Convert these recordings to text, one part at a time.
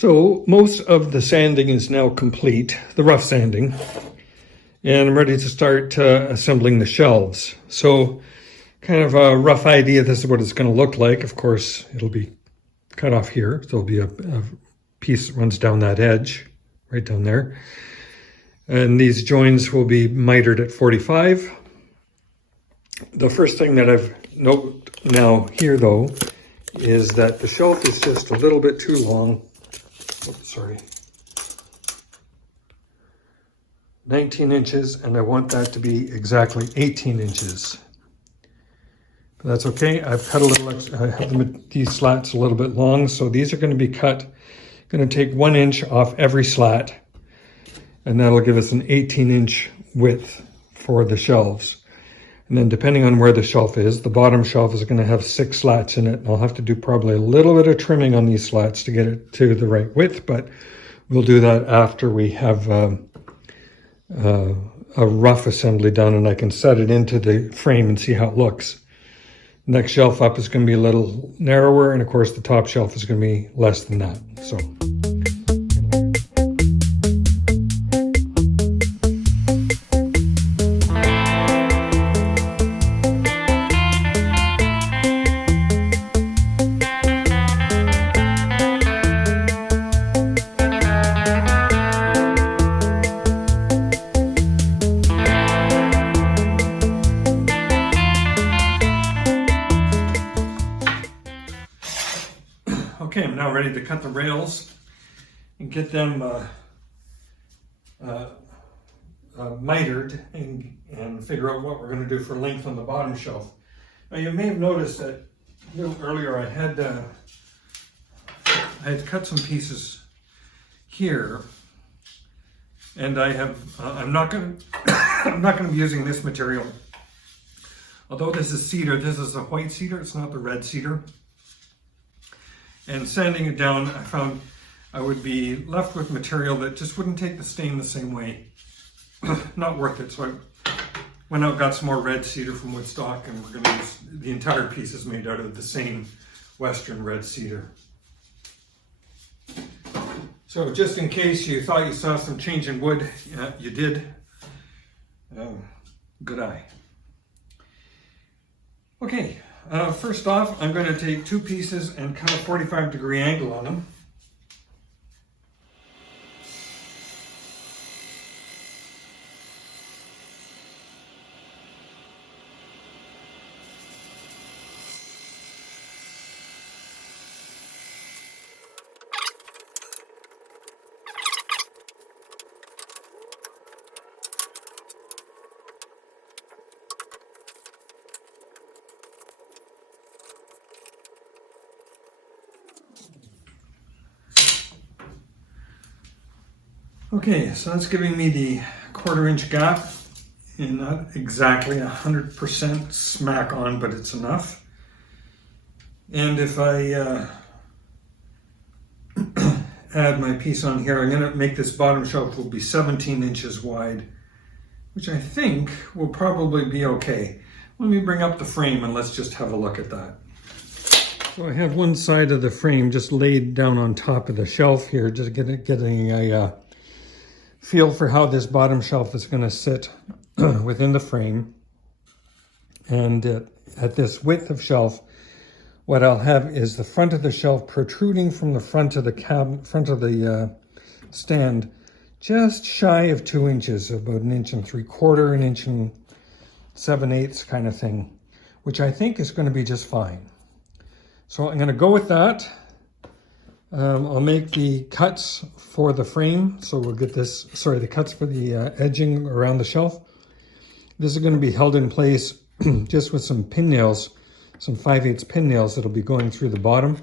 So most of the sanding is now complete, the rough sanding, and I'm ready to start assembling the shelves. So kind of a rough idea, this is what it's going to look like. Of course, it'll be cut off here. So there'll be a piece that runs down that edge, right down there. And these joins will be mitered at 45. The first thing that I've noted now here though, is that the shelf is just a little bit too long. Oops, sorry. 19 inches, and I want that to be exactly 18 inches. But that's okay. I've cut a little extra, I have these slats a little bit long, so these are going to be cut. Going to take 1 inch off every slat, and that'll give us an 18-inch width for the shelves. And then depending on where the shelf is, the bottom shelf is going to have 6 slats in it. And I'll have to do probably a little bit of trimming on these slats to get it to the right width, but we'll do that after we have a rough assembly done and I can set it into the frame and see how it looks. Next shelf up is going to be a little narrower, and of course the top shelf is going to be less than that. So. Okay, I'm now ready to cut the rails and get them mitered and figure out what we're going to do for length on the bottom shelf. Now you may have noticed that a little earlier I had cut some pieces here, and I'm not going to be using this material. Although this is cedar, this is a white cedar, it's not the red cedar. And sanding it down, I found I would be left with material that just wouldn't take the stain the same way. Not worth it. So I went out, got some more red cedar from Woodstock, and we're going to use the entire piece is made out of the same Western red cedar. So just in case you thought you saw some change in wood, you did. Good eye. Okay. First off, I'm going to take 2 pieces and cut a 45-degree angle on them. Okay, so that's giving me the 1/4 inch gap, and not exactly 100% smack on, but it's enough. And if I add my piece on here, I'm going to make this bottom shelf will be 17 inches wide, which I think will probably be okay. Let me bring up the frame and let's just have a look at that. So I have one side of the frame just laid down on top of the shelf here, just getting a feel for how this bottom shelf is going to sit within the frame. And at this width of shelf, what I'll have is the front of the shelf protruding from the front of the stand, just shy of 2 inches, about 1 3/4 inches, 1 7/8 kind of thing, which I think is going to be just fine. So I'm going to go with that. I'll make the cuts for the frame. So we'll get this, the cuts for the edging around the shelf. This is going to be held in place just with some pin nails, some 5/8 pin nails that'll be going through the bottom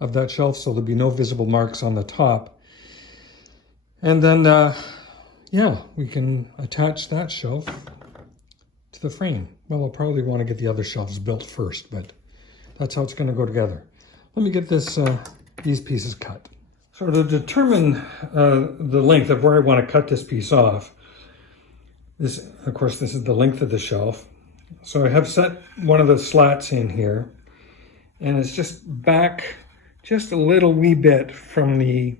of that shelf. So there'll be no visible marks on the top. And then, yeah, we can attach that shelf to the frame. Well, we'll probably want to get the other shelves built first, but that's how it's going to go together. Let me get this, these pieces cut. So to determine the length of where I want to cut this piece off, this, of course, this is the length of the shelf. So I have set one of the slats in here, and it's just back just a little wee bit from the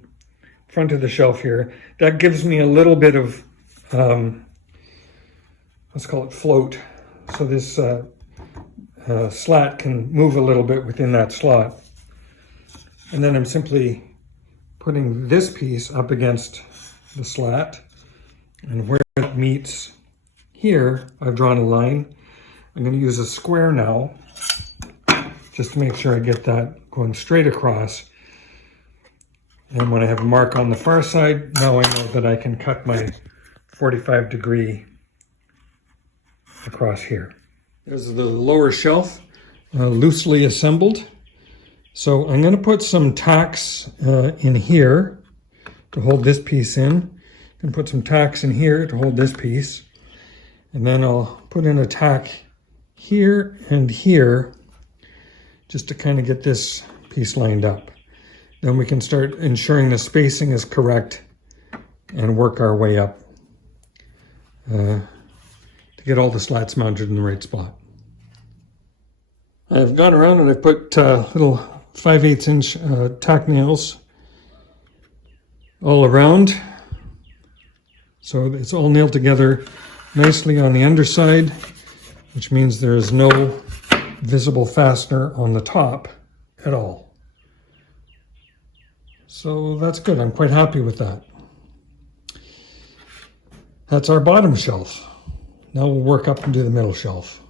front of the shelf here. That gives me a little bit of, let's call it float. So this slat can move a little bit within that slot. And then I'm simply putting this piece up against the slat, and where it meets here, I've drawn a line. I'm going to use a square now, just to make sure I get that going straight across. And when I have a mark on the far side, now I know that I can cut my 45-degree across here. There's the lower shelf, loosely assembled. So I'm going to put some tacks in here to hold this piece in. I'm going to put some tacks in here to hold this piece. And then I'll put in a tack here and here just to kind of get this piece lined up. Then we can start ensuring the spacing is correct and work our way up to get all the slats mounted in the right spot. I've gone around and I've put little 5/8 inch tack nails all around. So it's all nailed together nicely on the underside, which means there is no visible fastener on the top at all. So that's good. I'm quite happy with that. That's our bottom shelf. Now we'll work up and do the middle shelf.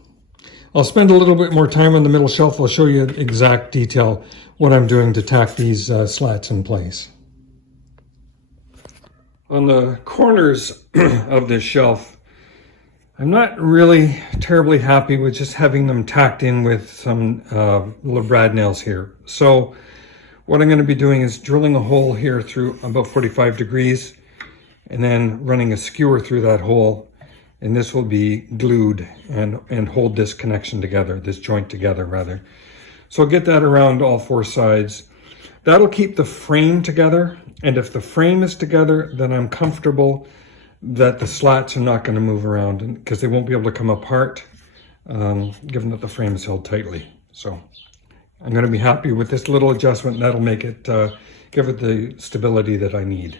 I'll spend a little bit more time on the middle shelf. I'll show you in exact detail what I'm doing to tack these slats in place. On the corners of this shelf, I'm not really terribly happy with just having them tacked in with some little brad nails here. So what I'm going to be doing is drilling a hole here through about 45 degrees and then running a skewer through that hole, and this will be glued and hold this connection together, this joint together rather. So I'll get that around all four sides. That'll keep the frame together, and if the frame is together, then I'm comfortable that the slats are not going to move around because they won't be able to come apart, given that the frame is held tightly. So I'm going to be happy with this little adjustment. That'll make it, give it the stability that I need.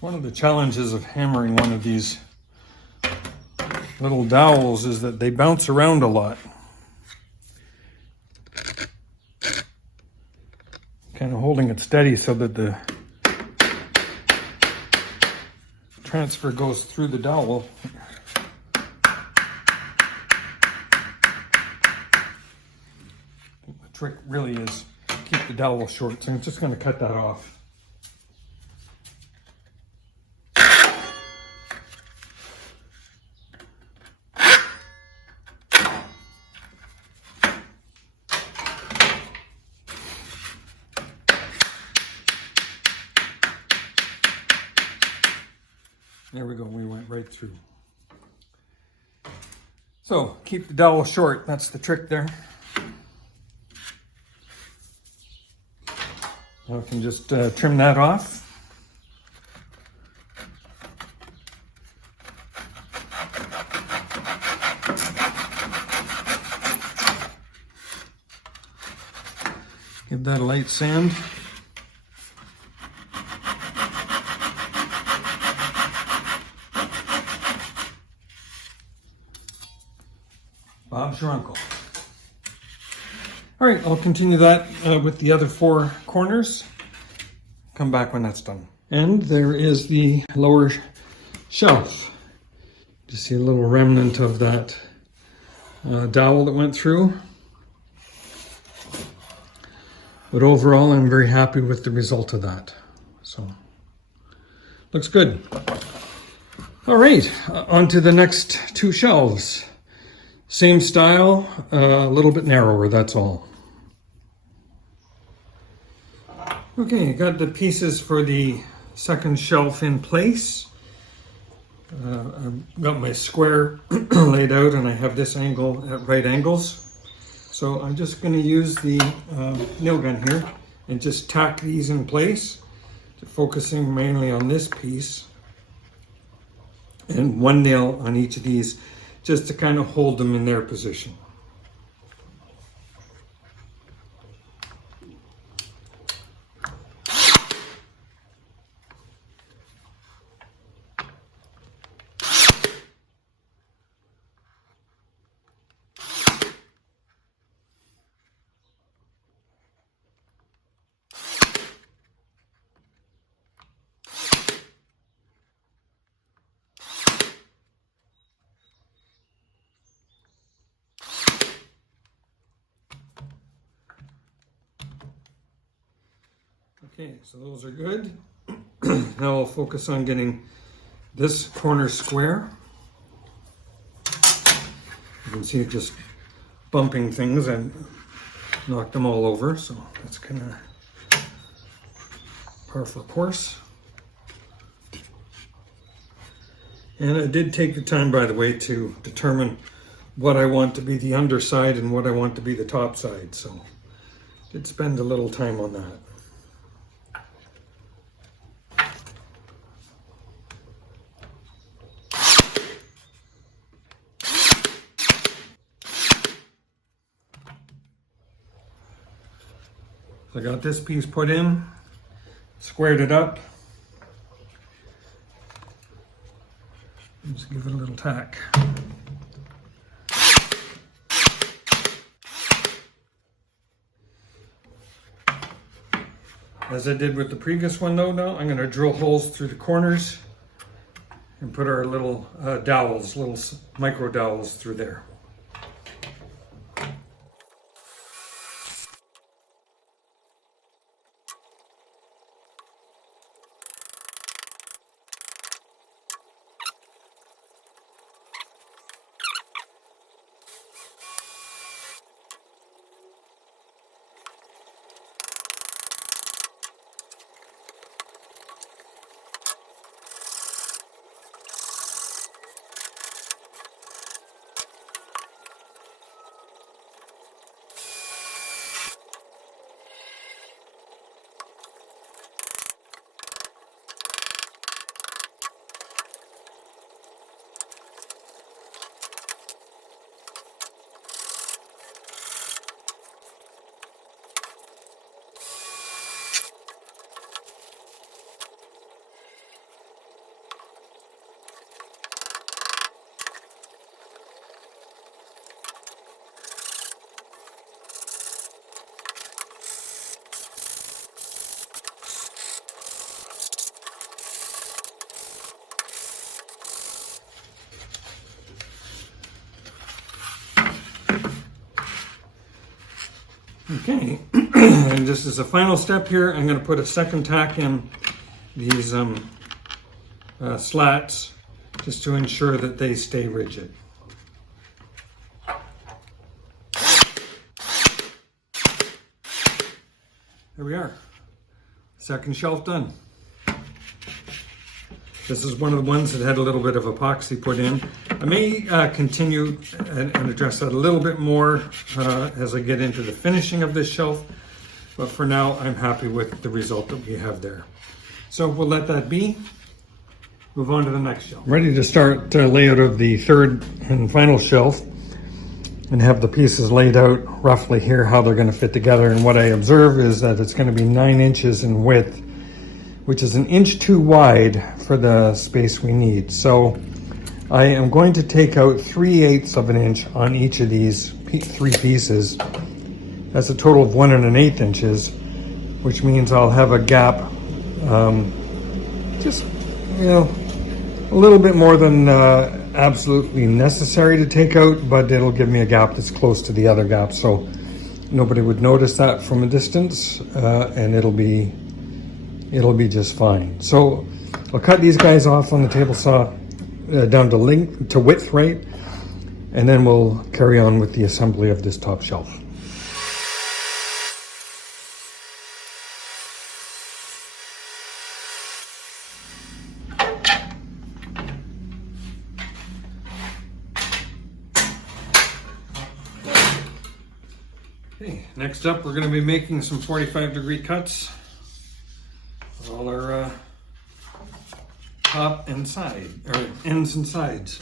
One of the challenges of hammering one of these little dowels is that they bounce around a lot. Kind of holding it steady so that the transfer goes through the dowel. The trick really is keep the dowel short, so I'm just going to cut that off. There we go, we went right through. So keep the dowel short, that's the trick there. Now I can just trim that off. Give that a light sand. Bob's your uncle. All right, I'll continue that with the other four corners. come back when that's done. And there is the lower shelf. You see a little remnant of that dowel that went through. But overall, I'm very happy with the result of that. So, looks good. All right, on to the next two shelves. Same style, a little bit narrower, that's all. Okay, got the pieces for the second shelf in place. I've got my square laid out and I have this angle at right angles. So I'm just going to use the nail gun here and just tack these in place, focusing mainly on this piece and one nail on each of these just to kind of hold them in their position. Okay, so those are good. Now I'll focus on getting this corner square. You can see it just bumping things and knocked them all over, so that's kind of par for course. And I did take the time, by the way, to determine what I want to be the underside and what I want to be the top side, so did spend a little time on that. I got this piece put in, squared it up. Just give it a little tack. As I did with the previous one though, now I'm going to drill holes through the corners and put our little dowels, little micro dowels through there. Okay, and just as a final step here, I'm going to put a second tack in these slats just to ensure that they stay rigid. There we are. Second shelf done. This is one of the ones that had a little bit of epoxy put in. I may continue and address that a little bit more as I get into the finishing of this shelf, but for now I'm happy with the result that we have there. So we'll let that be. Move on to the next shelf. Ready to start layout of the third and final shelf and have the pieces laid out roughly here how they're going to fit together. And what I observe is that it's going to be 9 inches in width, which is 1 inch too wide for the space we need. So I am going to take out 3/8 of an inch on each of these 3 pieces. That's a total of 1 1/8 inches, which means I'll have a gap Just, you know, a little bit more than absolutely necessary to take out, but it'll give me a gap that's close to the other gap, so nobody would notice that from a distance, and it'll be just fine. So I'll cut these guys off on the table saw down to width, right? And then we'll carry on with the assembly of this top shelf. Okay, next up we're going to be making some 45-degree cuts for all our top and side, or ends and sides.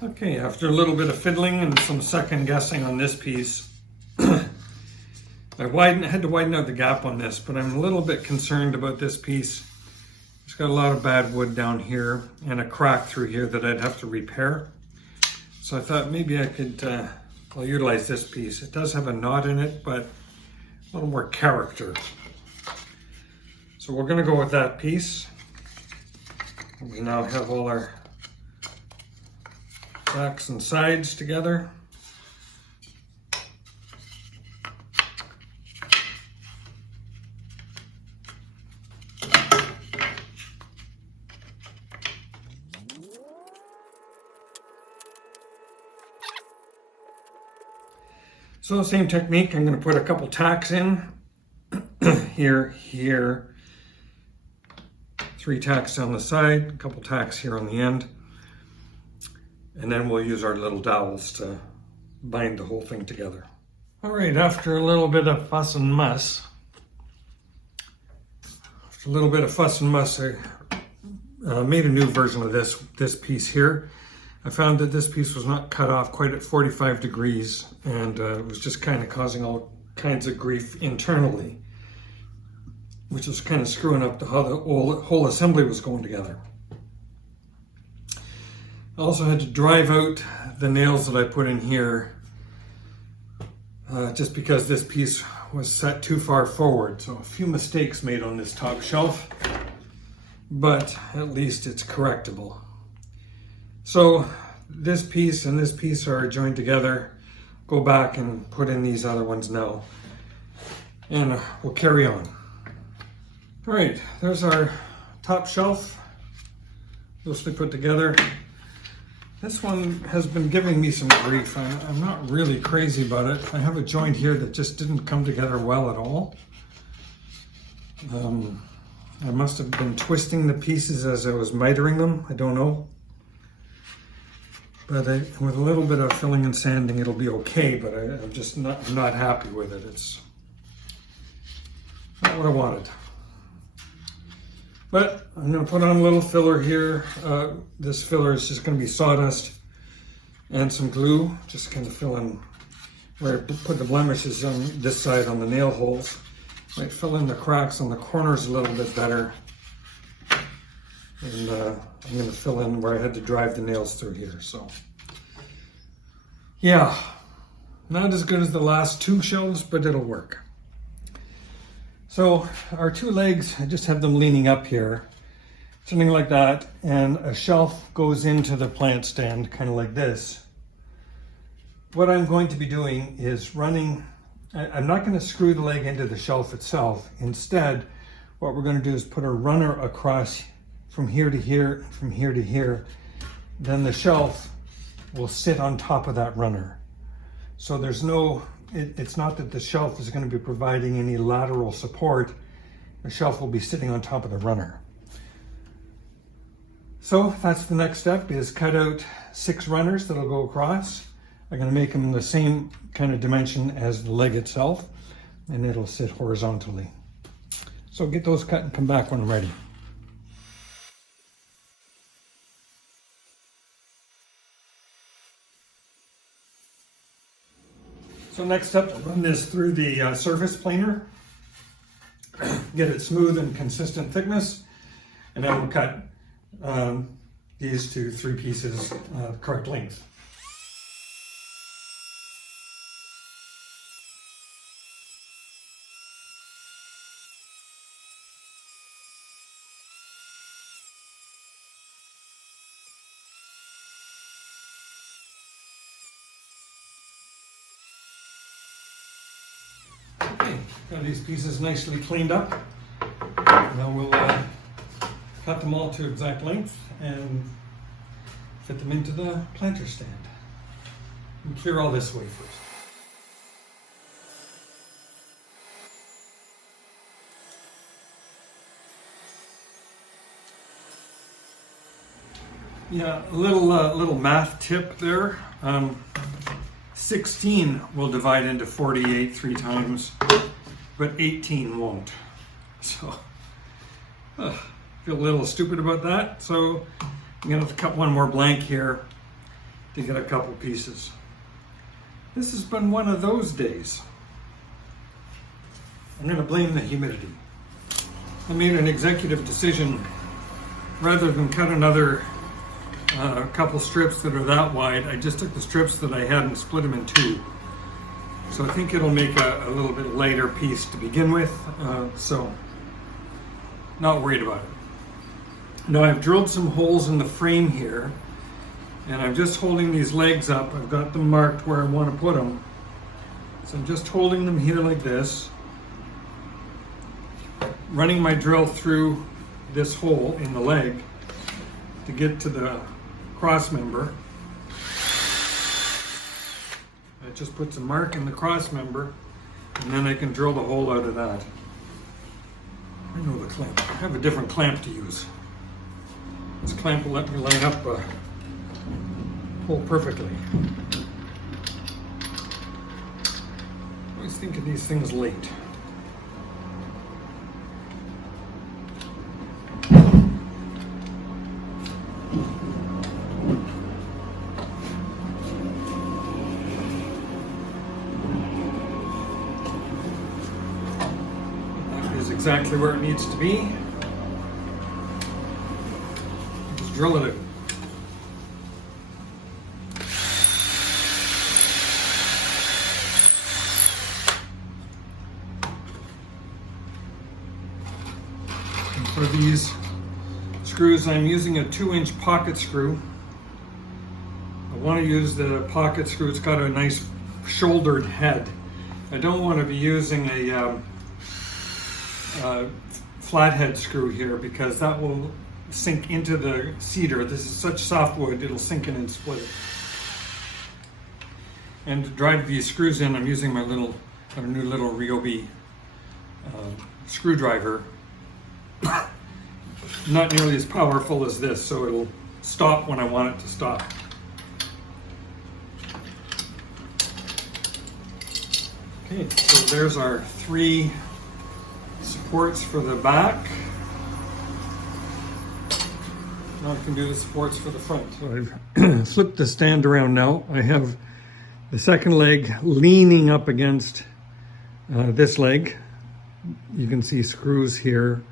Okay, after a little bit of fiddling and some second guessing on this piece, I had to widen out the gap on this, but I'm a little bit concerned about this piece. It's got a lot of bad wood down here and a crack through here that I'd have to repair. So I thought maybe I could, I'll utilize this piece. It does have a knot in it, but a little more character. So we're gonna go with that piece. We now have all our backs and sides together. So same technique, I'm going to put a couple tacks in here, 3 tacks down the side, a couple tacks here on the end. And then we'll use our little dowels to bind the whole thing together. All right, after a little bit of fuss and muss, I made a new version of this piece here. I found that this piece was not cut off quite at 45 degrees, and it was just kind of causing all kinds of grief internally, which was kind of screwing up how the whole assembly was going together. I also had to drive out the nails that I put in here just because this piece was set too far forward. So a few mistakes made on this top shelf, but at least it's correctable. So this piece and this piece are joined together. Go back and put in these other ones now, and we'll carry on. All right, there's our top shelf, loosely put together. This one has been giving me some grief. I'm not really crazy about it. I have a joint here that just didn't come together well at all. I must have been twisting the pieces as I was mitering them. I don't know. But with a little bit of filling and sanding, it'll be okay, but I'm just not happy with it. It's not what I wanted. But I'm going to put on a little filler here. This filler is just going to be sawdust and some glue. Just kind of fill in where I put the blemishes on this side on the nail holes. Might fill in the cracks on the corners a little bit better. And I'm going to fill in where I had to drive the nails through here. So yeah, not as good as the last 2 shelves, but it'll work. So our 2 legs, I just have them leaning up here, something like that, and a shelf goes into the plant stand, kind of like this. What I'm going to be doing is running, I'm not going to screw the leg into the shelf itself. Instead, what we're going to do is put a runner across from here to here, from here to here. Then the shelf will sit on top of that runner. So there's no, it's not that the shelf is going to be providing any lateral support. The shelf will be sitting on top of the runner. So that's the next step, is cut out 6 runners that'll go across. I'm going to make them the same kind of dimension as the leg itself, and it'll sit horizontally. So get those cut and come back when I'm ready. So next up, I'll run this through the surface planer, get it smooth and consistent thickness, and then we'll cut these to 3 pieces correct length. Okay, got these pieces nicely cleaned up. Now we'll cut them all to exact length and fit them into the planter stand. And clear all this away first. Yeah, a little math tip there. 16 will divide into 48 3 times, but 18 won't. So, feel a little stupid about that. So I'm gonna have to cut one more blank here to get a couple pieces. This has been one of those days. I'm gonna blame the humidity. I made an executive decision, rather than cut another couple strips that are that wide, I just took the strips that I had and split them in 2. So I think it'll make a little bit lighter piece to begin with, so not worried about it. Now I've drilled some holes in the frame here, and I'm just holding these legs up. I've got them marked where I want to put them. So I'm just holding them here like this, running my drill through this hole in the leg to get to the cross member. It just puts a mark in the cross member, and then I can drill the hole out of that. I know the clamp. I have a different clamp to use. This clamp will let me line up a hole perfectly. I always think of these things late. Exactly where it needs to be. Just drill it in. And for these screws, I'm using a 2-inch pocket screw. I want to use the pocket screw. It's got a nice shouldered head. I don't want to be using a flathead screw here, because that will sink into the cedar. This is such soft wood, it'll sink in and split it. And to drive these screws in, I'm using my new little Ryobi screwdriver. Not nearly as powerful as this, so it'll stop when I want it to stop. Okay, so there's our 3 supports for the back. Now I can do the supports for the front. So I've flipped the stand around now. I have the second leg leaning up against this leg. You can see screws here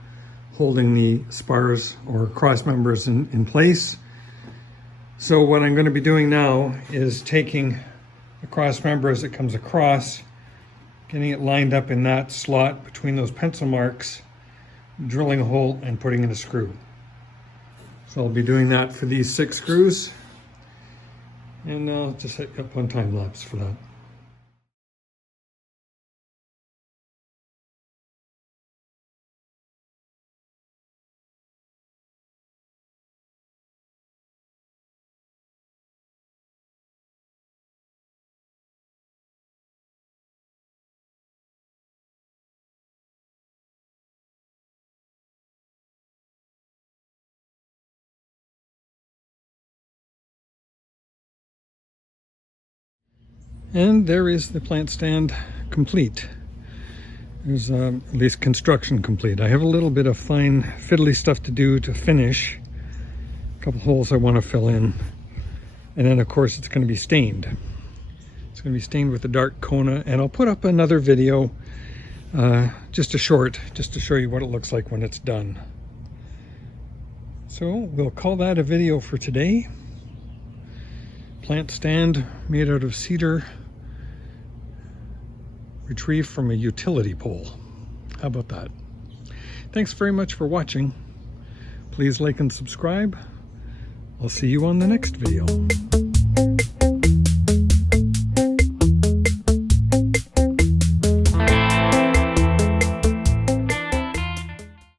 holding the spars or cross members in place. So what I'm going to be doing now is taking the cross member as it comes across, getting it lined up in that slot between those pencil marks, drilling a hole and putting in a screw. So I'll be doing that for these 6 screws, and I'll just hit up one time lapse for that. And there is the plant stand complete. There's at least construction complete. I have a little bit of fine fiddly stuff to do to finish. A couple holes I want to fill in. And then of course it's going to be stained. It's going to be stained with a dark Kona, and I'll put up another video, just a short, just to show you what it looks like when it's done. So we'll call that a video for today. Plant stand made out of cedar, retrieved from a utility pole. How about that? Thanks very much for watching. Please like and subscribe. I'll see you on the next video.